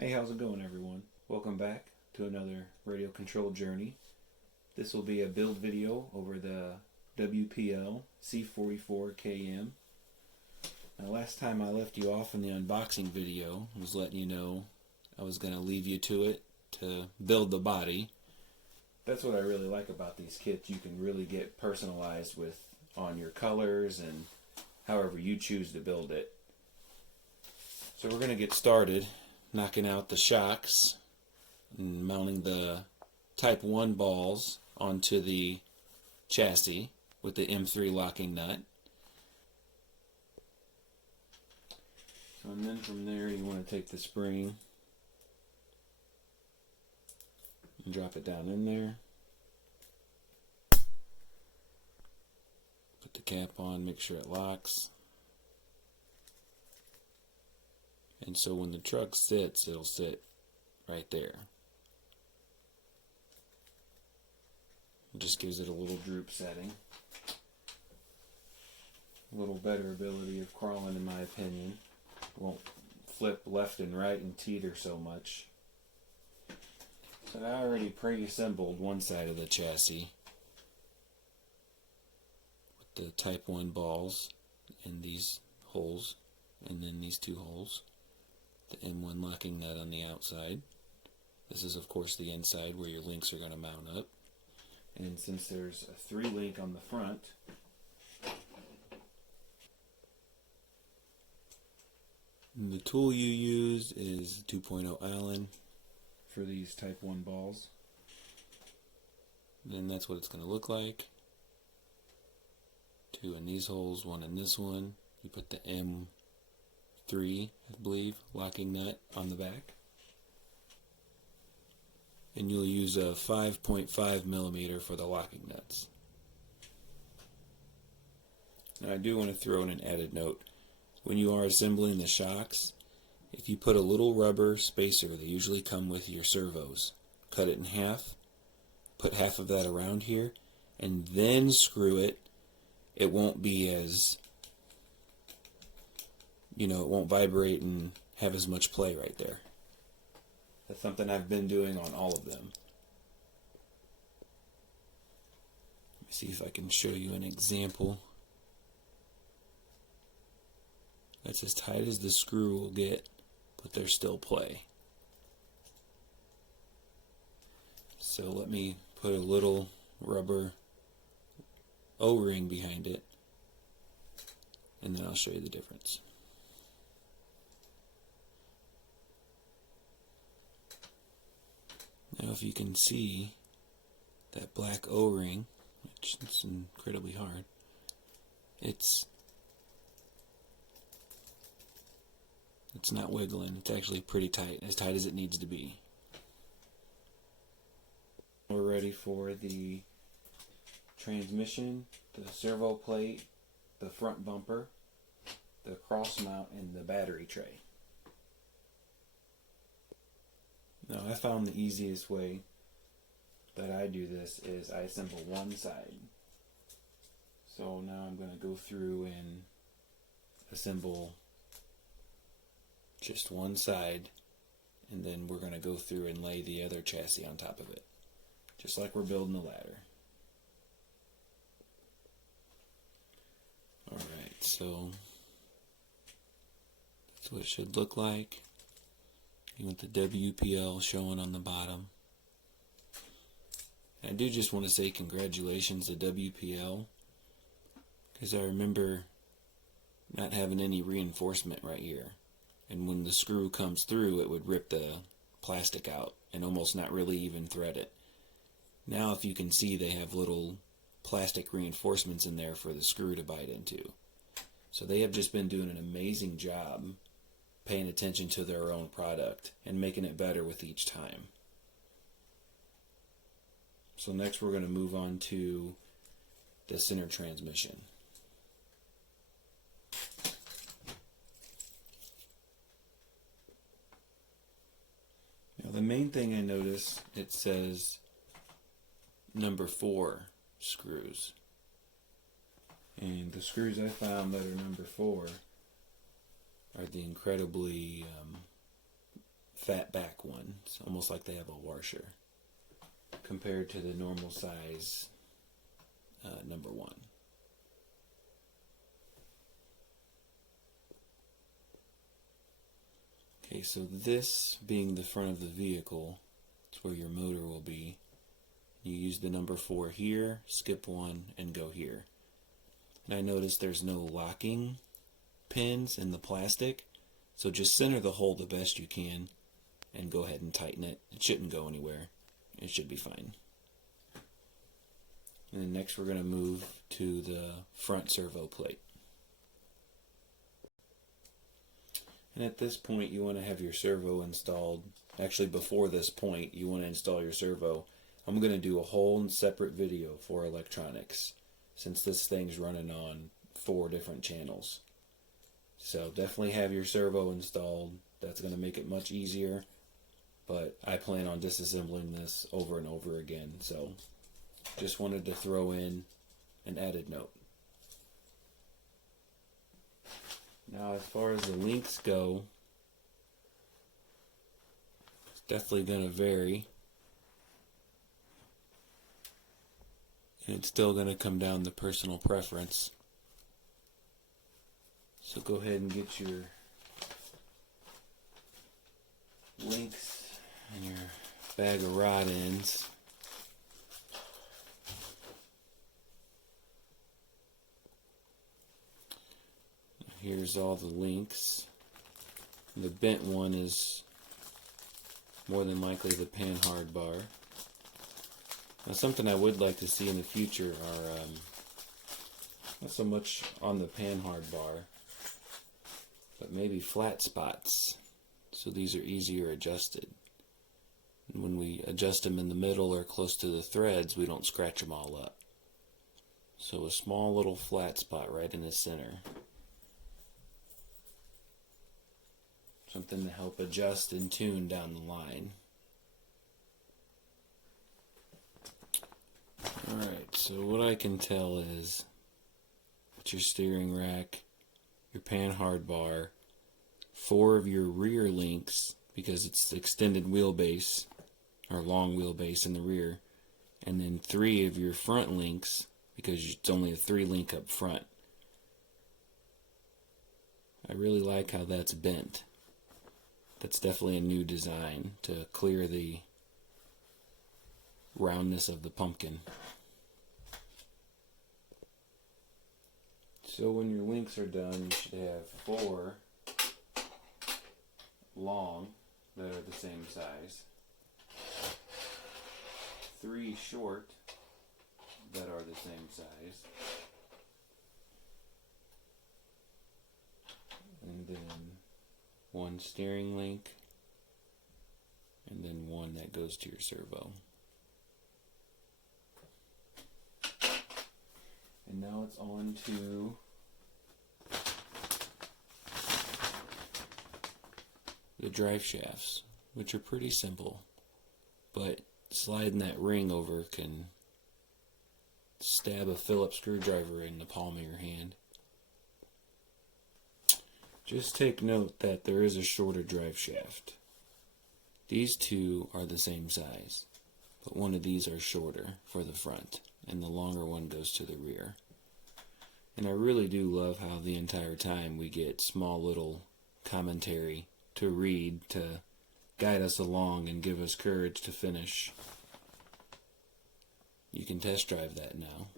Hey, how's it going, everyone? Welcome back to another radio control journey. This will be a build video over the WPL C-44km. Now, last time I left you off in the unboxing video, I was letting you know I was going to leave you to it to build the body. That's what I really like about these kits. You can really get personalized on your colors and however you choose to build it. So we're going to get started knocking out the shocks and mounting the Type 1 balls onto the chassis with the M3 locking nut. And then from there you want to take the spring and drop it down in there. Put the cap on, make sure it locks. And so when the truck sits, it'll sit right there. It just gives it a little droop setting. A little better ability of crawling, in my opinion. Won't flip left and right and teeter so much. So I already pre-assembled one side of the chassis with the Type 1 balls in these holes and then these two holes. The M1 locking nut on the outside. This is of course the inside where your links are going to mount up. And since there's a 3-link on the front, the tool you use is 2.0 Allen for these Type 1 balls. Then that's what it's going to look like. 2 in these holes, 1 in this one. You put the M3, I believe, locking nut on the back. And you'll use a 5.5 millimeter for the locking nuts. Now I do want to throw in an added note. When you are assembling the shocks, if you put a little rubber spacer, they usually come with your servos, cut it in half, put half of that around here, and then screw it. It won't be as, it won't vibrate and have as much play right there. That's something I've been doing on all of them. Let me see if I can show you an example. That's as tight as the screw will get, but there's still play. So let me put a little rubber O-ring behind it, and then I'll show you the difference. Now if you can see that black O-ring, which is incredibly hard, it's not wiggling. It's actually pretty tight, as tight as it needs to be. We're ready for the transmission, the servo plate, the front bumper, the cross mount, and the battery tray. Now I found the easiest way that I do this is I assemble one side. So now I'm going to go through and assemble just one side, and then we're going to go through and lay the other chassis on top of it, just like we're building a ladder. Alright, so that's what it should look like. You want the WPL showing on the bottom. I do just want to say congratulations to WPL, because I remember not having any reinforcement right here. And when the screw comes through, it would rip the plastic out and almost not really even thread it. Now if you can see, they have little plastic reinforcements in there for the screw to bite into. So they have just been doing an amazing job paying attention to their own product and making it better with each time. So next we're going to move on to the center transmission. Now the main thing I notice, it says number 4 screws. And the screws I found that are number 4 are the incredibly fat back one. It's almost like they have a washer compared to the normal size number 1. Okay, so this being the front of the vehicle, it's where your motor will be. You use the number 4 here, skip 1, and go here. And I noticed there's no locking pins in the plastic, so just center the hole the best you can and go ahead and tighten it. It shouldn't go anywhere. It should be fine. And then next we're going to move to the front servo plate. And at this point you want to have your servo installed. Actually, before this point you want to install your servo. I'm going to do a whole separate video for electronics, since this thing's running on 4 different channels. So definitely have your servo installed. That's going to make it much easier, but I plan on disassembling this over and over again, so just wanted to throw in an added note. Now, as far as the links go, it's definitely going to vary. And it's still going to come down to personal preference. So go ahead and get your links and your bag of rod ends. Here's all the links. The bent one is more than likely the panhard bar. Now, something I would like to see in the future are not so much on the panhard bar, but maybe flat spots, so these are easier adjusted. And when we adjust them in the middle or close to the threads, we don't scratch them all up. So a small little flat spot right in the center. Something to help adjust and tune down the line. Alright, so what I can tell is it's your steering rack, your panhard bar, 4 of your rear links, because it's extended wheelbase or long wheelbase in the rear, and then 3 of your front links, because it's only a 3 link up front. I really like how that's bent. That's definitely a new design to clear the roundness of the pumpkin. So when your links are done, you should have 4 long that are the same size, 3 short that are the same size, and then 1 steering link, and then 1 that goes to your servo. And now it's on to the drive shafts, which are pretty simple, but sliding that ring over can stab a Phillips screwdriver in the palm of your hand. Just take note that there is a shorter drive shaft. These 2 are the same size, but one of these are shorter for the front, and the longer one goes to the rear. And I really do love how the entire time we get small little commentary to read to guide us along and give us courage to finish. You can test drive that now.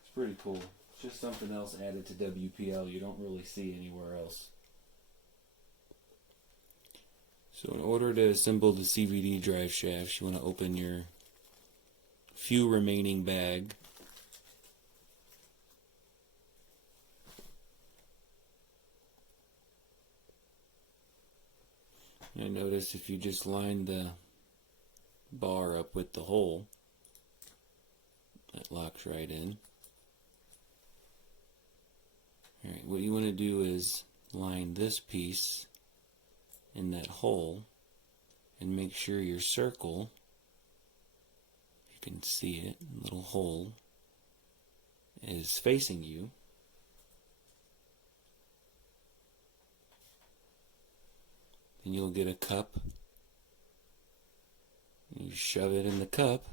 It's pretty cool. Just something else added to WPL you don't really see anywhere else. So in order to assemble the CVD drive shafts, you want to open your few remaining bag. And notice if you just line the bar up with the hole, that locks right in. Alright, what you want to do is line this piece in that hole and make sure your circle, you can see it, little hole, is facing you. and you'll get a cup. You shove it in the cup,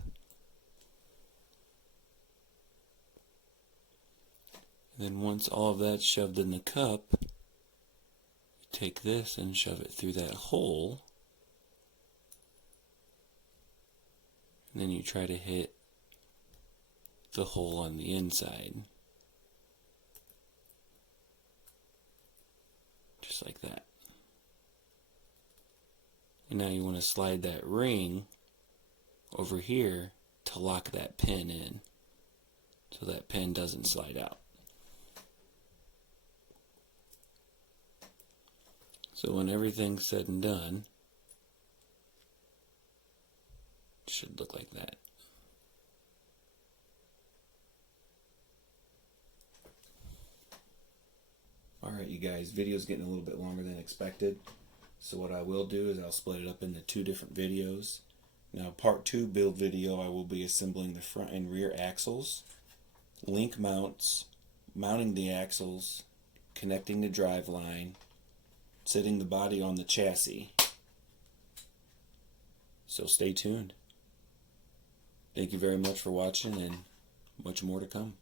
and then once all of that's shoved in the cup, you take this and shove it through that hole, and then you try to hit the hole on the inside, just like that. And now you want to slide that ring over here to lock that pin in, so that pin doesn't slide out. So when everything's said and done, it should look like that. Alright you guys, video's getting a little bit longer than expected. So what I will do is I'll split it up into 2 different videos. Now part 2 build video, I will be assembling the front and rear axles, link mounts, mounting the axles, connecting the drive line, setting the body on the chassis. So stay tuned. Thank you very much for watching, and much more to come.